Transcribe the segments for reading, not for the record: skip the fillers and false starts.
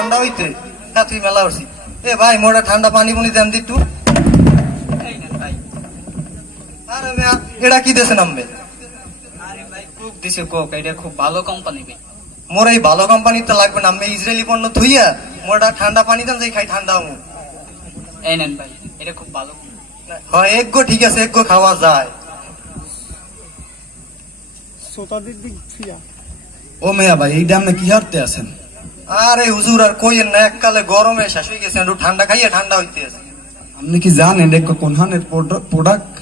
ঠান্ডা হইতে। হ্যাঁ তুই মেলা উঠছি। এ ভাই মোটা ঠান্ডা পানি পুনি দেন দিটু। এই নেন ভাই। আরে মিয়া এটা কি দেশে নামবে? আরে ভাই কোক দিছে কোক, এটা খুব ভালো কোম্পানি ভাই। মোর এই ভালো কোম্পানি তো লাগবে না, আমি ইসরায়েলি পণ্য থুইয়া মোটা ঠান্ডা পানি দেন যাই খাই ঠান্ডা হমু। এই নেন ভাই, এটা খুব ভালো। হ্যাঁ এগো ঠিক আছে, এগো খাওয়া যায়। ও মেয়া ভাই এইটা আপনি কি হারতে আছেন? আরে হুজুর আর কইেন না, এককালে গরমে শেষ হয়ে গেছে, একটু ঠান্ডা খাইয়ে ঠান্ডা হইতে আছে। আপনি কি জানেন এটা কোন হানের প্রোডাক্ট?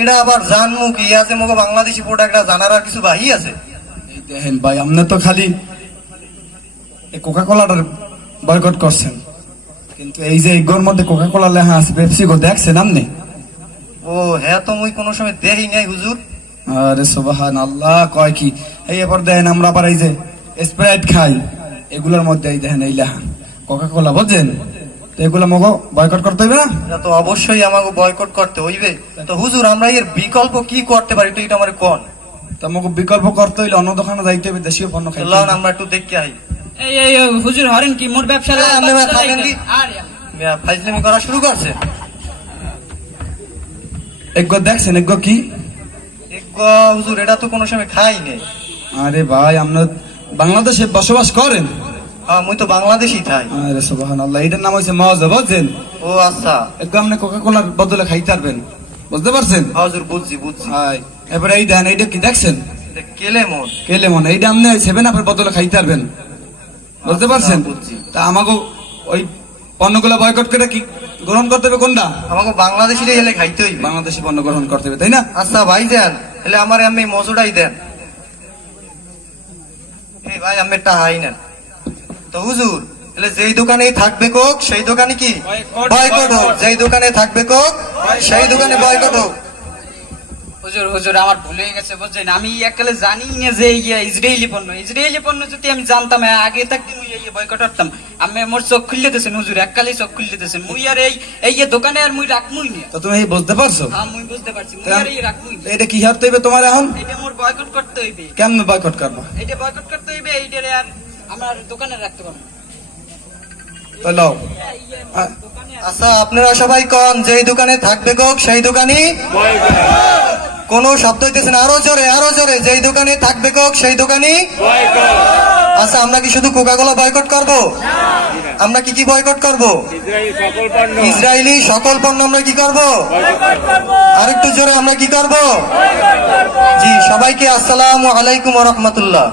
এটা আবার জানমু কি আছে, মোকে বাংলাদেশি প্রোডাক্টটা জানার আর কিছু বাহি আছে? এই দেখেন ভাই আপনি তো খালি এই কোকা কোলাটার বয়কট করছেন, কিন্তু এই যে এগুলোর মধ্যে কোকা কোলা লেখা আছে, পেপসি গো দেখছেন আপনি? ও হ্যাঁ, তো মুই কোনো সময় দেখি নাই হুজুর। আরে সুবহানাল্লাহ, কয় কি এই এবার দেখেন আমরা আবার এই যে স্প্রাইট খাই, এগুলোর মধ্যে এই দেখেন এই লেখা কোকা কোলা, বুঝছেন? তো এগুলো মগো বয়কট করতে হইবে না? এটা তো অবশ্যই আমাকে বয়কট করতে হইবে। তো হুজুর আমরা এর বিকল্প কি করতে পারি, তো এটা আমার কোন? তো মগো বিকল্প করতে হইলে অন্য দোকানে যাইতে হবে, দেশীয় পণ্য খাইতে চলুন হবে। আমরা একটু দেখতে আই। এই এই এই, হুজুর হরেন কি মোর ব্যবসা হ্যাঁ, আপনি ভাই থাকেন কি? আরে মিয়া ফাইজলামি করা শুরু করছে। এগুলো দেখছেন এগুলো কি? এগো হুজুর এটা তো কোনো সময় খাই নাই। আরে ভাই আপনার বাংলাদেশে বসবাস করেন? হ্যাঁ মুই তো বাংলাদেশি থাই। আরে সুবহানাল্লাহ, এটার নাম হইছে মজা, বুঝছেন? ও আচ্ছা। একদম আপনি কোকা কোলার বদলে খাইতে পারবেন, বুঝতে পারছেন? হ্যাঁ হুজুর বুঝছি বুঝছি। হাই এবারে এই দেন, এইটা কি দেখছেন? এটা কেলে মন। কে লেমন, এইটা আপনি 7 আপের বদলে খাইতে পারবেন, বুঝতে পারছেন? আচ্ছা, বুঝছি। তা আমাকে ওই পণ্যগুলো বয়কট করে কি গ্রহণ করতে হবে কোনটা? আমাকে বাংলাদেশিটাই এলে খাইতে হইবে। বাংলাদেশি পণ্য গ্রহণ করতে হবে, তাই না? আচ্ছা ভাই দেন, এলে আমার আমি মজুটাই দেন। এই ভাই আমি একটা হাই নেন। তো হুজুর এলে যেই দোকানেই থাকবে কোক সেই দোকানে কি বয়কট হোক, যেই দোকানে থাকবে কোক সেই দোকানে বয়কট হোক। হুজুর হুজুর আমার ভুল হয়ে গেছে, বুঝছেন? আমি এককালে জানি না যে ইসরায়েলি পণ্য যদি আমি জানতাম আগে থাকতে মুই এই বয়কট করতাম। আমি মোর চোখ খুললে দিয়েছেন হুজুর, এককালে চোখ খুললে দিয়েছেন। মুই আর এই দোকানে আর মুই রাখমুই না। তো তুমি এই বুঝতে পারছো? হ্যাঁ মুই বুঝতে পারছি, মুই তা আর এই রাখমুই না। এটা কি হারতে হইবে তোমার এখন? এটা মোর বয়কট করতে হইবে। কেমনে বয়কট করবা? এটা বয়কট করতে হইবে, এইটারে আর আমার দোকানে রাখতে পারবো না। তো লও। দোকানে আচ্ছা আপনারা সবাই কন, যেই দোকানে থাকবে কোক সেই দোকানে কোন শব্দ হইতেছে না, আরো জোরে আরো জোরে, যেই দোকানে থাকবে কোক সেই দোকানে। আচ্ছা আমরা কি শুধু কোকা কোলা বয়কট করব? আমরা কি কি বয়কট করব? ইসরায়েলি সকল পণ্য আমরা কি করব? আরেকটু জোরে আমরা কি করব? জি সবাইকে আসসালামু আলাইকুম ওয়া রাহমাতুল্লাহ।